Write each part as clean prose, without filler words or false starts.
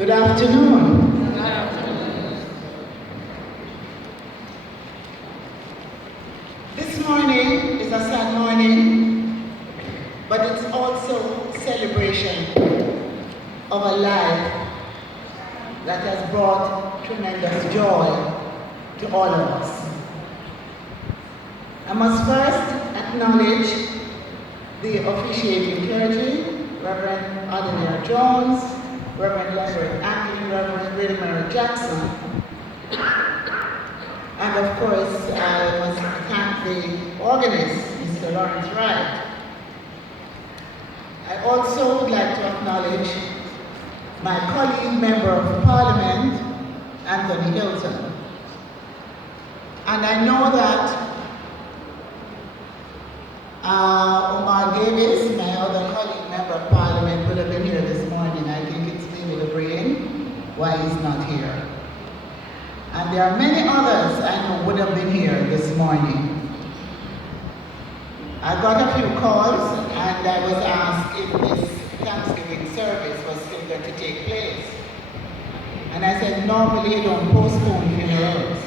Good afternoon. This morning is a sad morning, but it's also celebration of a life that has brought tremendous joy to all of us. I must first acknowledge the officiating clergy, Reverend Adelia Jones, Reverend Leonard Anglin, Reverend Willie Mary Jackson, and of course I must thank the organist, Mr. Lawrence Wright. I also would like to acknowledge my colleague Member of Parliament, Anthony Hilton. And I know that Omar Davis, my other colleague Member of Parliament, would have been here this morning. I think it's me with a brain why he's not here. And there are many others I know would have been here this morning. I got a few calls and I was asked if this Thanksgiving service was still going to take place. And I said, normally you don't postpone funerals.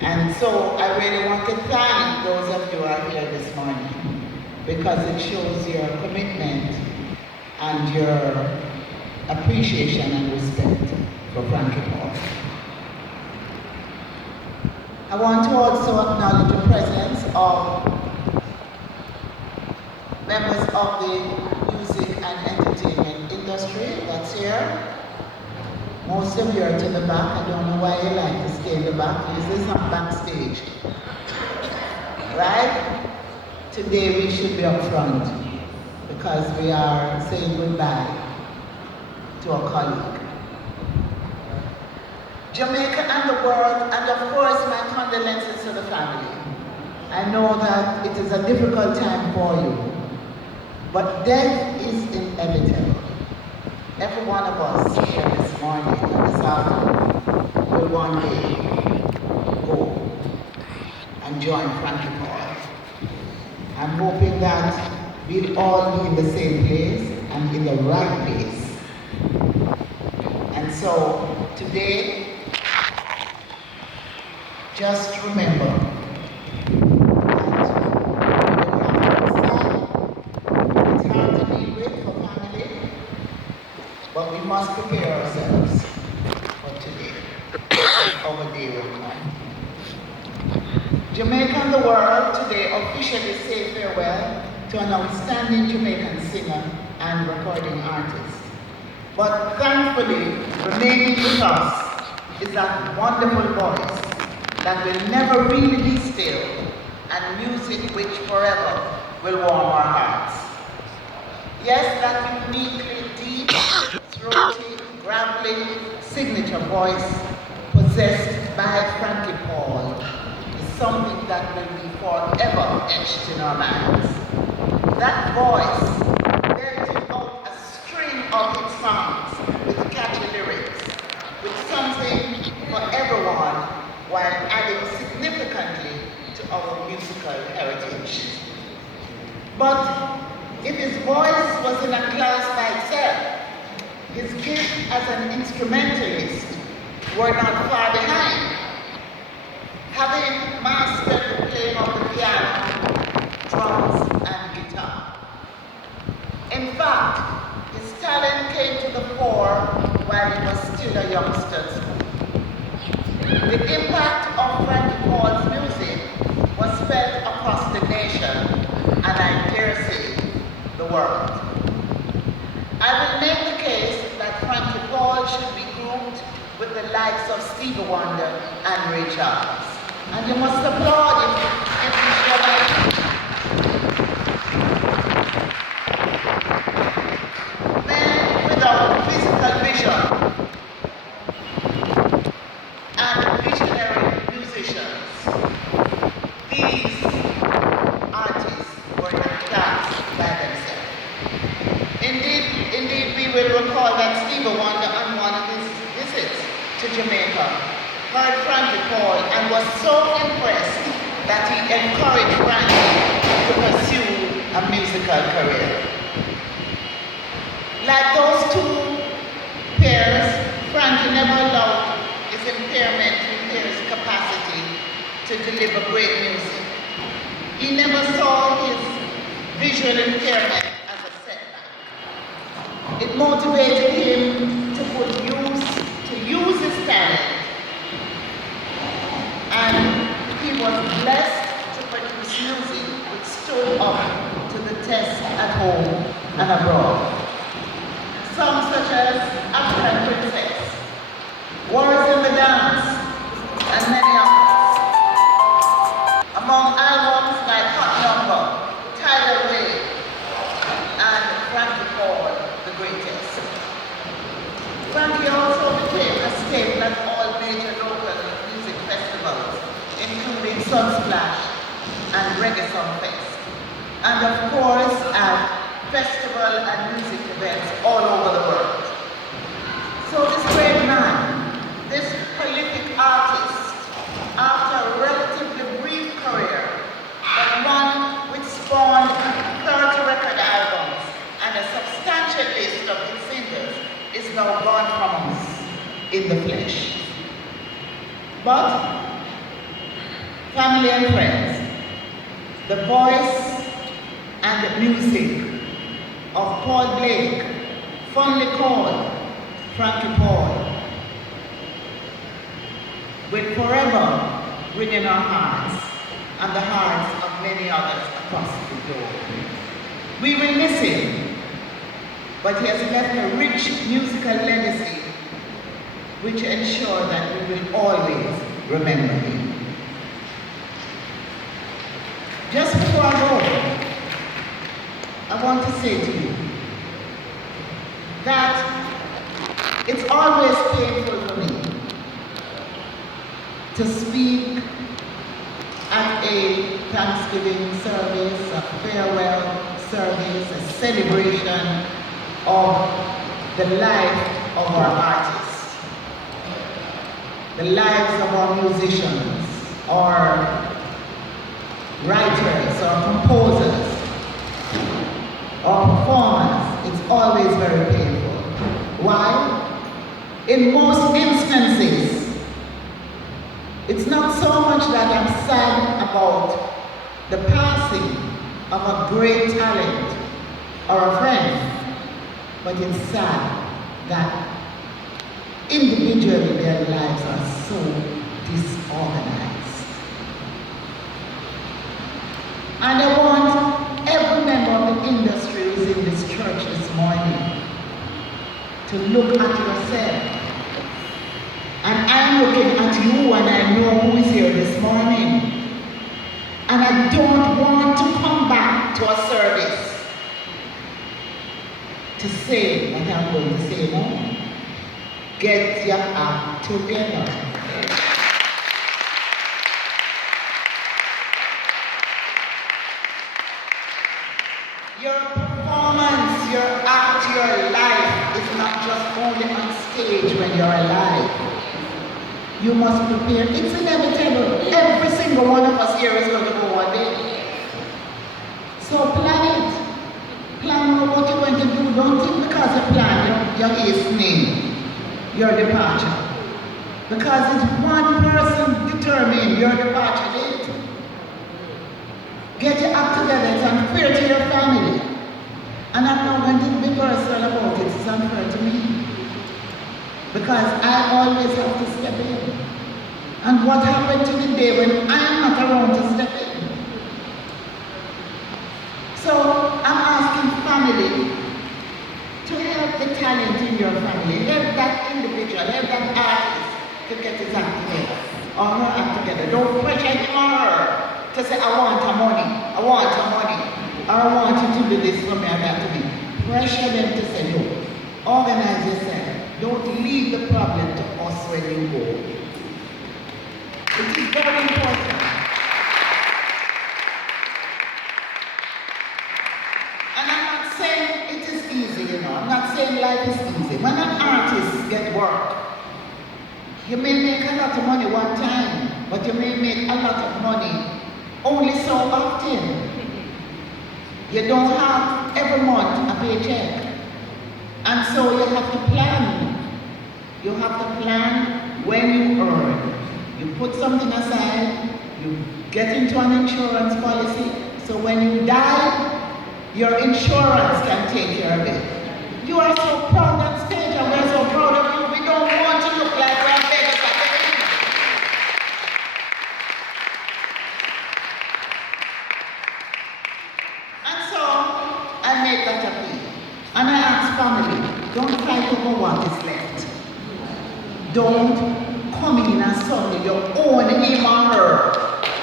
And so I really want to thank those of you who are here this morning because it shows your commitment and your appreciation and respect for Frankie Paul. I want to also acknowledge the presence of members of the music and entertainment industry that's here. Most of you are to the back. I don't know why you like to stay in the back. This is not backstage. Right? Today we should be up front because we are saying goodbye to a colleague. Jamaica and the world, and of course my condolences to the family. I know that it is a difficult time for you, but death is inevitable. Every one of us here this morning and this afternoon will one day go and join Frankie Paul. I'm hoping that we'll all be in the same place and in the right place. And so today, just remember that it's hard to be with for family, but we must prepare ourselves for today. Our day will come. Jamaica and the world today officially say farewell to an outstanding Jamaican singer and recording artist. But thankfully, remaining with us is that wonderful voice that will never really be still, and music which forever will warm our hearts. Yes, that uniquely deep, throaty, gravelly signature voice possessed by Frankie Paul is something that will be forever etched in our minds. That voice belted out a string of hit songs with catchy lyrics, with something for everyone, while adding significantly to our musical heritage. But if his voice was in a class by itself, his gift as an instrumentalist were not far behind. Having mastered the playing of the piano, drums, and guitar. In fact, his talent came to the fore while he was still a youngster at school. The impact of Frankie Paul's music was felt across the nation, and I dare say, the world. I will make the case that Frankie Paul should be groomed with the likes of Stevie Wonder and Ray Charles. And you must applaud if you share my men without physical vision and visionary musicians. These artists were in a class by themselves. Indeed, we will recall that Stevie Wonder on one of his visits to Jamaica heard Frankie Paul and was so impressed that he encouraged Frankie to pursue a musical career. Like those two impairs, Frankie never allowed his impairment to impair his capacity to deliver great music. He never saw his visual impairment as a setback. It motivated him to use his talent, and he was blessed to produce music which stood up to the test at home and abroad. Songs such as African Princess, Wars in the Dance, and many others. Among albums like Hot Number, Tidal Wave, and Frankie Paul, the Greatest. Frankie also became a staple at all major local music festivals, including Sunsplash and Reggae Sumfest, and of course at festival and music events all over the world. So this great man, this prolific artist, after a relatively brief career, but one which spawned 30 record albums and a substantial list of his singers, is now gone from us in the flesh. But, family and friends, the voice and the music of Paul Blake, fondly called Frankie Paul, will forever ring in our hearts and the hearts of many others across the globe. We will miss him, but he has left a rich musical legacy which ensures that we will always remember him. Just before I go, I want to say to you that it's always painful for me to speak at a Thanksgiving service, a farewell service, a celebration of the life of our artists, the lives of our musicians, our writers, our composers, our performance. It's always very painful. Why? In most instances, it's not so much that I'm sad about the passing of a great talent or a friend, but it's sad that individually their lives are so disorganized. And I want every member of the industry who's in this church this morning to look at yourself. And I'm looking at you and I know who is here this morning. And I don't want to come back to a service to say what I'm going to say now. Get your act together. Your performance, your act, your life is not just only on stage when you're alive. You must prepare. It's inevitable. Every single one of us here is going to go one day. So plan it. Plan what you're going to do. Don't think because you plan, you're hastening your departure. Because it's one person determining your departure date. Get your act together. It's unfair to your family. And I'm not going to be personal about it. It's unfair to me. Because I always have to step in. And what happened to the day when I am not around to step in? So I'm asking family to help the talent in your family. Help that individual, help that artist to get his act together. Or her act together. Don't pressure him or her to say, I want her money, I want her money, or I want you to do this for me and that to me. Pressure them to say, no, organize yourself. Don't leave the problem to us when you go. It is very important. And I'm not saying it is easy, I'm not saying life is easy. When an artist gets work, you may make a lot of money one time, but you may make a lot of money only so often. You don't have every month a paycheck. And so you have to plan You have to plan when you earn. You put something aside, you get into an insurance policy, so when you die, your insurance can take care of it. You are so proud on stage, and we're so proud of you. We don't want to look like we're beggars at the end. And so, I made that appeal. And I asked family, don't fight over what is left. Don't come in and suddenly you own him or her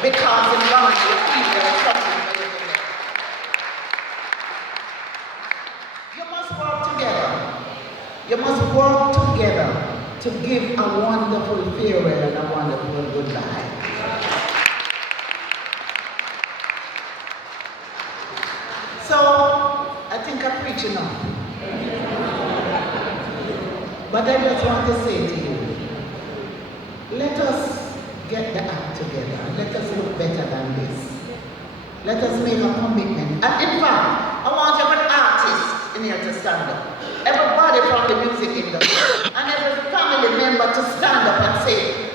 because in God you feel there is something for you to get. You must work together. You must work together to give a wonderful farewell and a wonderful goodbye. So, I think I preach enough. But I just want to say to you, let us get the act together. Let us look better than this. Let us make a commitment. And in fact, I want every artist in here to stand up. Everybody from the music industry. And every family member to stand up and say,